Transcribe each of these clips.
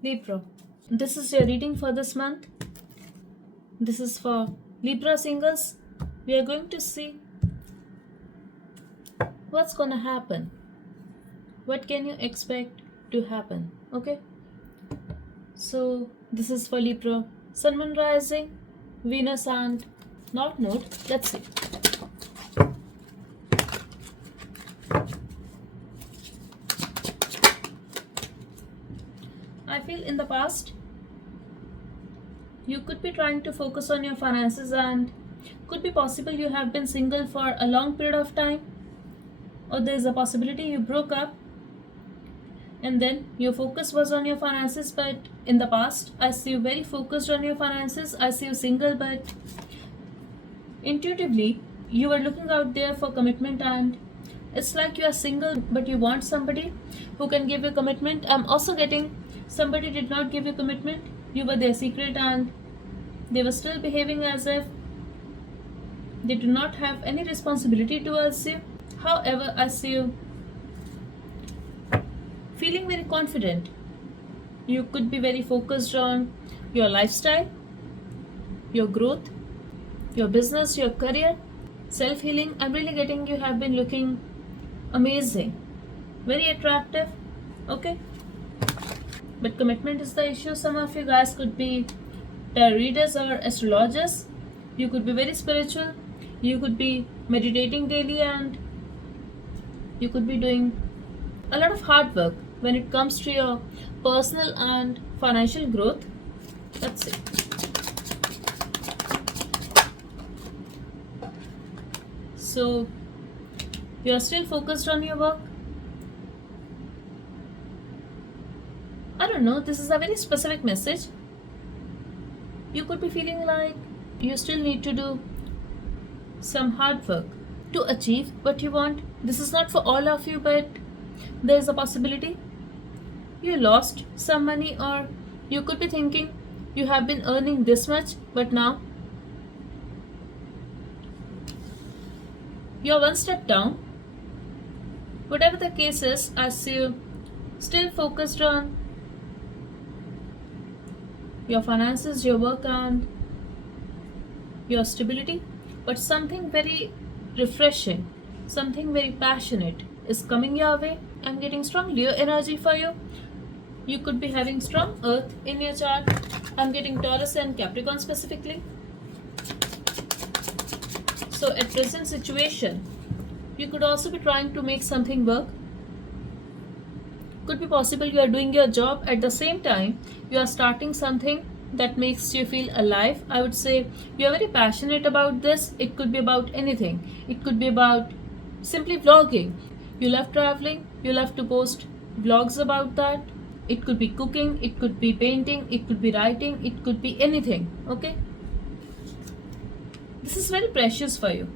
Libra. This is your reading for this month. This is for Libra singles. We are going to see what's gonna happen. What can you expect to happen? Okay. So this is for Libra Sun, Moon, Rising, Venus, and North Node. Let's see. I feel in the past you could be trying to focus on your finances, and could be possible you have been single for a long period of time, or there is a possibility you broke up and then your focus was on your finances. But in the past I see you very focused on your finances. I see you single, but intuitively you were looking out there for commitment, and it's like you are single but you want somebody who can give you commitment. I'm also getting somebody did not give you commitment. You were their secret and they were still behaving as if they do not have any responsibility towards you. However, I see you feeling very confident. You could be very focused on your lifestyle, your growth, your business, your career, self-healing. I'm really getting you have been looking amazing, very attractive. Okay, but commitment is the issue. Some of you guys could be tarot readers or astrologers. You could be very spiritual. You could be meditating daily, and you could be doing a lot of hard work when it comes to your personal and financial growth. Let's see. So you are still focused on your work. I don't know, this is a very specific message. You could be feeling like you still need to do some hard work to achieve what you want. This is not for all of you, but there is a possibility you lost some money, or you could be thinking you have been earning this much but now you're one step down. Whatever the case is, I see you still focused on your finances, your work, and your stability, but something very refreshing, something very passionate is coming your way. I'm getting strong Leo energy for you. You could be having strong Earth in your chart. I'm getting Taurus and Capricorn specifically. So at present situation, you could also be trying to make something work. Could be possible you are doing your job at the same time you are starting something that makes you feel alive. I would say you are very passionate about this. It could be about anything. It could be about simply vlogging. You love traveling. You love to post vlogs about that. It could be cooking. It could be painting. It could be writing. It could be anything. Okay. This is very precious for you.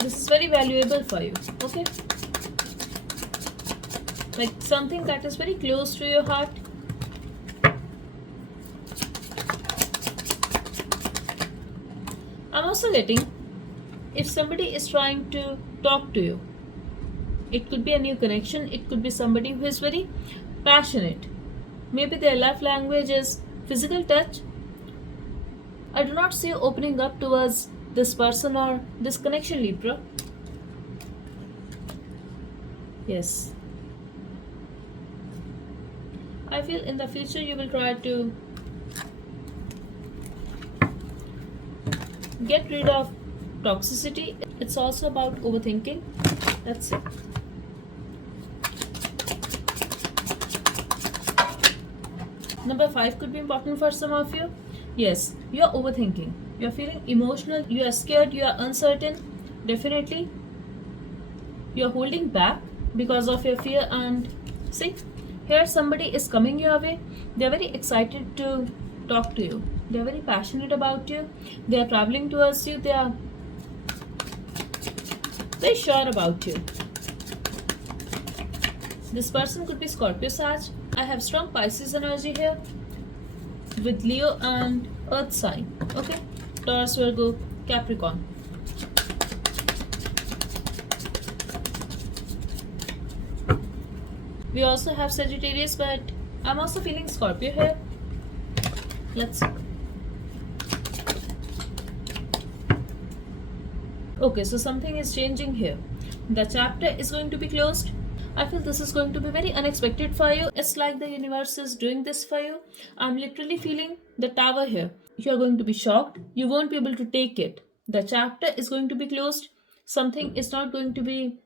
This is very valuable for you. Okay. Like something that is very close to your heart. I'm also getting if somebody is trying to talk to you, it could be a new connection. It could be somebody who is very passionate. Maybe their love language is physical touch. I do not see you opening up towards this person or this connection, Libra. Yes. I feel in the future you will try to get rid of toxicity. It's also about overthinking. That's it. Number 5 could be important for some of you. Yes, you are overthinking. You are feeling emotional. You are scared. You are uncertain. Definitely, you are holding back because of your fear. And see, here somebody is coming your way. They are very excited to talk to you. They are very passionate about you. They are traveling towards you. They are very sure about you. This person could be Scorpio, Sag. I have strong Pisces energy here with Leo and Earth sign. Okay, Taurus, Virgo, Capricorn. We also have Sagittarius, but I'm also feeling Scorpio here. Let's see. Okay, so something is changing here. The chapter is going to be closed. I feel this is going to be very unexpected for you. It's like the universe is doing this for you. I'm literally feeling the tower here. You're going to be shocked. You won't be able to take it. The chapter is going to be closed. Something is not going to be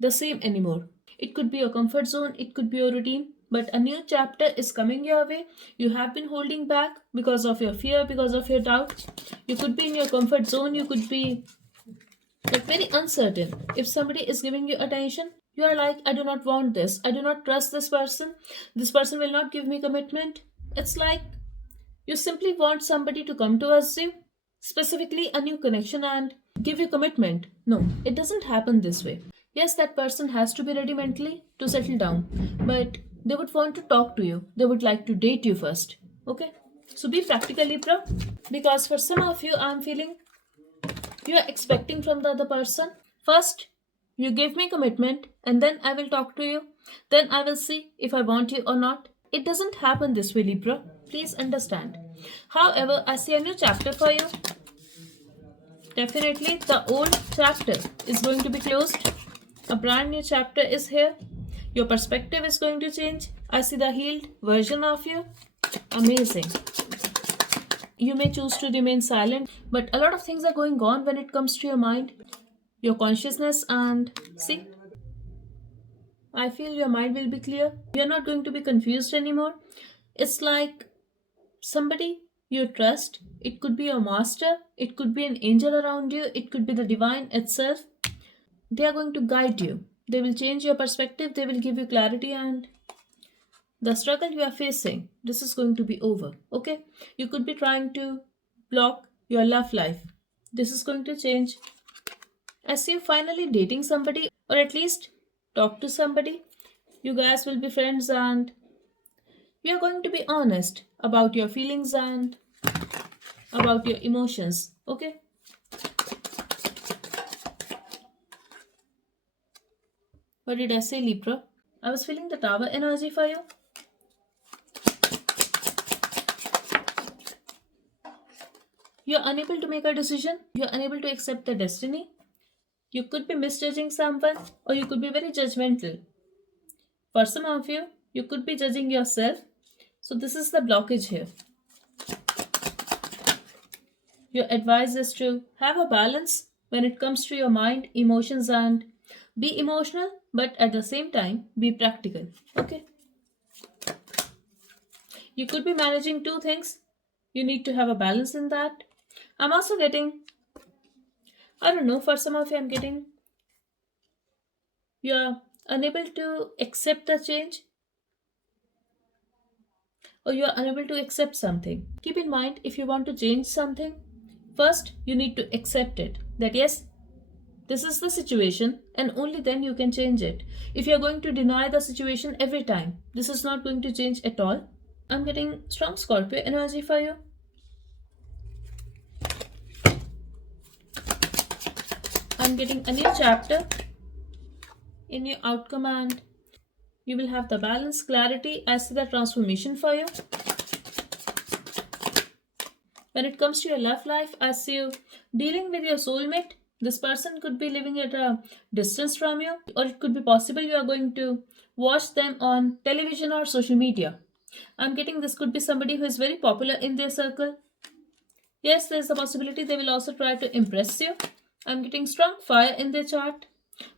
the same anymore. It could be your comfort zone, it could be your routine, but a new chapter is coming your way. You have been holding back because of your fear, because of your doubt. You could be in your comfort zone, you could be like very uncertain. If somebody is giving you attention, you are like, I do not want this, I do not trust this person will not give me commitment. It's like you simply want somebody to come towards you, specifically a new connection, and give you commitment. No, it doesn't happen this way. Yes, that person has to be ready mentally to settle down, but they would want to talk to you. They would like to date you first. Okay? So be practical, Libra, because for some of you, I'm feeling you are expecting from the other person. First, you give me commitment, and then I will talk to you. Then I will see if I want you or not. It doesn't happen this way, Libra. Please understand. However, I see a new chapter for you. Definitely, the old chapter is going to be closed. A brand new chapter is here. Your perspective is going to change. I see the healed version of you. Amazing. You may choose to remain silent, but a lot of things are going on when it comes to your mind, your consciousness, and see, I feel your mind will be clear. You're not going to be confused anymore. It's like somebody you trust. It could be your master, it could be an angel around you, it could be the divine itself. They are going to guide you. They will change your perspective, they will give you clarity, and the struggle you are facing, this is going to be over. Okay? You could be trying to block your love life. This is going to change. As you finally dating somebody, or at least talk to somebody, you guys will be friends and you are going to be honest about your feelings and about your emotions. Okay? What did I say, Libra? I was feeling the tower energy for you. You're unable to make a decision. You're unable to accept the destiny. You could be misjudging someone, or you could be very judgmental. For some of you, you could be judging yourself. So, this is the blockage here. Your advice is to have a balance when it comes to your mind, emotions, and be emotional, but at the same time, be practical. Okay? You could be managing two things. You need to have a balance in that. I'm also getting, I don't know, for some of you, I'm getting you're unable to accept the change, or you're unable to accept something. Keep in mind, if you want to change something, first you need to accept it. That yes, this is the situation, and only then you can change it. If you're going to deny the situation every time, this is not going to change at all. I'm getting strong Scorpio energy for you. I'm getting a new chapter in your outcome, and you will have the balance, clarity. I see the transformation for you. When it comes to your love life, I see you dealing with your soulmate. This person could be living at a distance from you, or it could be possible you are going to watch them on television or social media. I'm getting this could be somebody who is very popular in their circle. Yes, there's a possibility they will also try to impress you. I'm getting strong fire in their chart,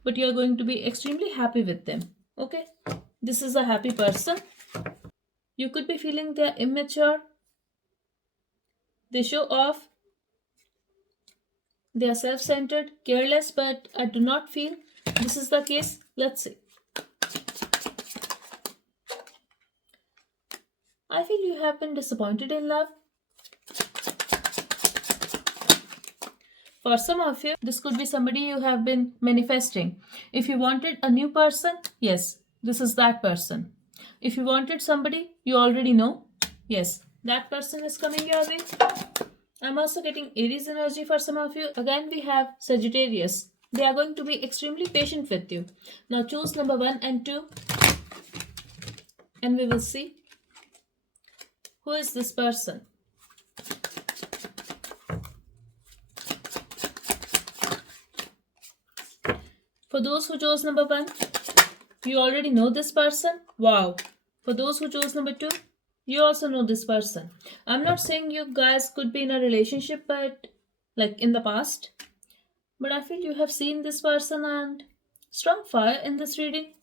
but you're going to be extremely happy with them. Okay? This is a happy person. You could be feeling they're immature. They show off. They are self centered, careless, but I do not feel this is the case. Let's see. I feel you have been disappointed in love. For some of you, this could be somebody you have been manifesting. If you wanted a new person, yes, this is that person. If you wanted somebody you already know, yes, that person is coming your way. I'm also getting Aries energy for some of you. Again, we have Sagittarius. They are going to be extremely patient with you. Now choose number 1 and 2. and we will see who is this person. For those who chose number 1, you already know this person. Wow. For those who chose number 2, you also know this person. I'm not saying you guys could be in a relationship, but like in the past. But I feel you have seen this person and strong fire in this reading.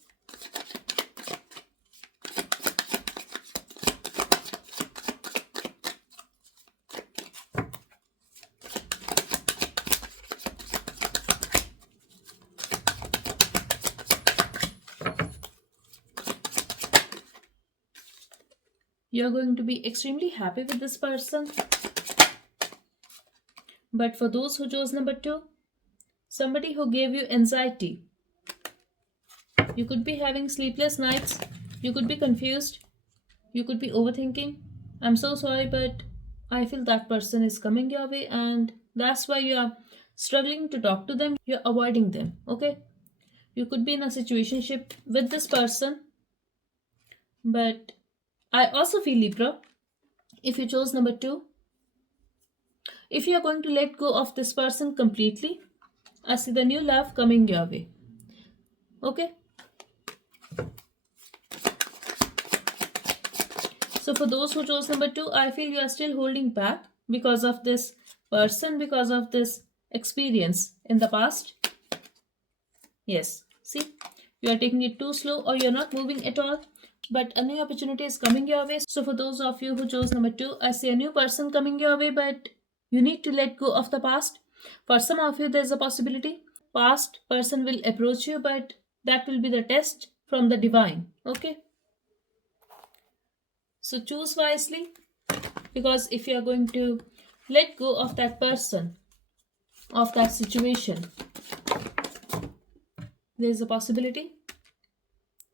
You're going to be extremely happy with this person. But for those who chose number 2, somebody who gave you anxiety. You could be having sleepless nights. You could be confused. You could be overthinking. I'm so sorry, but I feel that person is coming your way, and that's why you are struggling to talk to them. You're avoiding them, okay? You could be in a situationship with this person, but I also feel, Libra, if you chose number 2, if you are going to let go of this person completely, I see the new love coming your way. Okay? So for those who chose number 2, I feel you are still holding back because of this person, because of this experience in the past. Yes. See, you are taking it too slow, or you're not moving at all. But a new opportunity is coming your way. So for those of you who chose number 2, I see a new person coming your way, but you need to let go of the past. For some of you, there's a possibility past person will approach you, but that will be the test from the divine. Okay? So choose wisely, because if you are going to let go of that person, of that situation, there's a possibility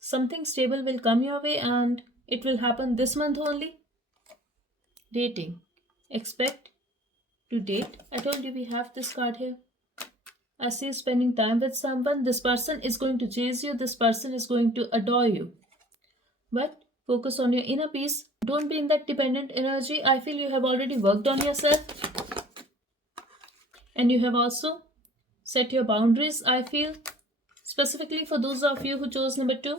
something stable will come your way, and it will happen this month only. Dating. Expect to date. I told you we have this card here. I see spending time with someone. This person is going to chase you. This person is going to adore you. But focus on your inner peace. Don't be in that dependent energy. I feel you have already worked on yourself. And you have also set your boundaries, I feel. Specifically for those of you who chose number 2.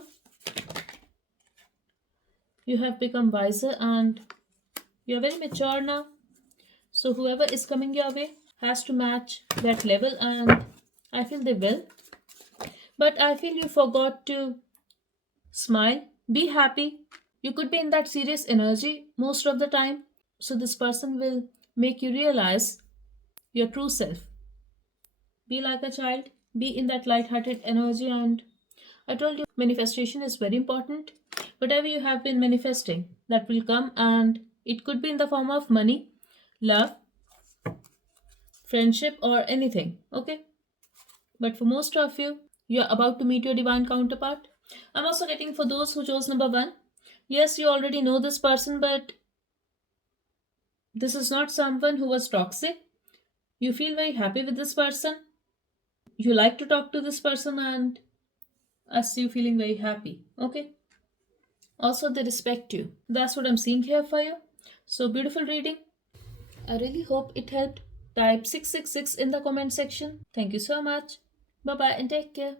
You have become wiser and you're very mature now. So whoever is coming your way has to match that level, and I feel they will. But I feel you forgot to smile, be happy. You could be in that serious energy most of the time. So this person will make you realize your true self. Be like a child, be in that light-hearted energy, and I told you manifestation is very important. Whatever you have been manifesting, that will come, and it could be in the form of money, love, friendship, or anything. Okay? But for most of you, you're about to meet your divine counterpart. I'm also getting for those who chose number 1. Yes, you already know this person, but this is not someone who was toxic. You feel very happy with this person. You like to talk to this person, and I see you feeling very happy. Okay? Also, they respect you. That's what I'm seeing here for you. So, beautiful reading. I really hope it helped. Type 666 in the comment section. Thank you so much. Bye bye and take care.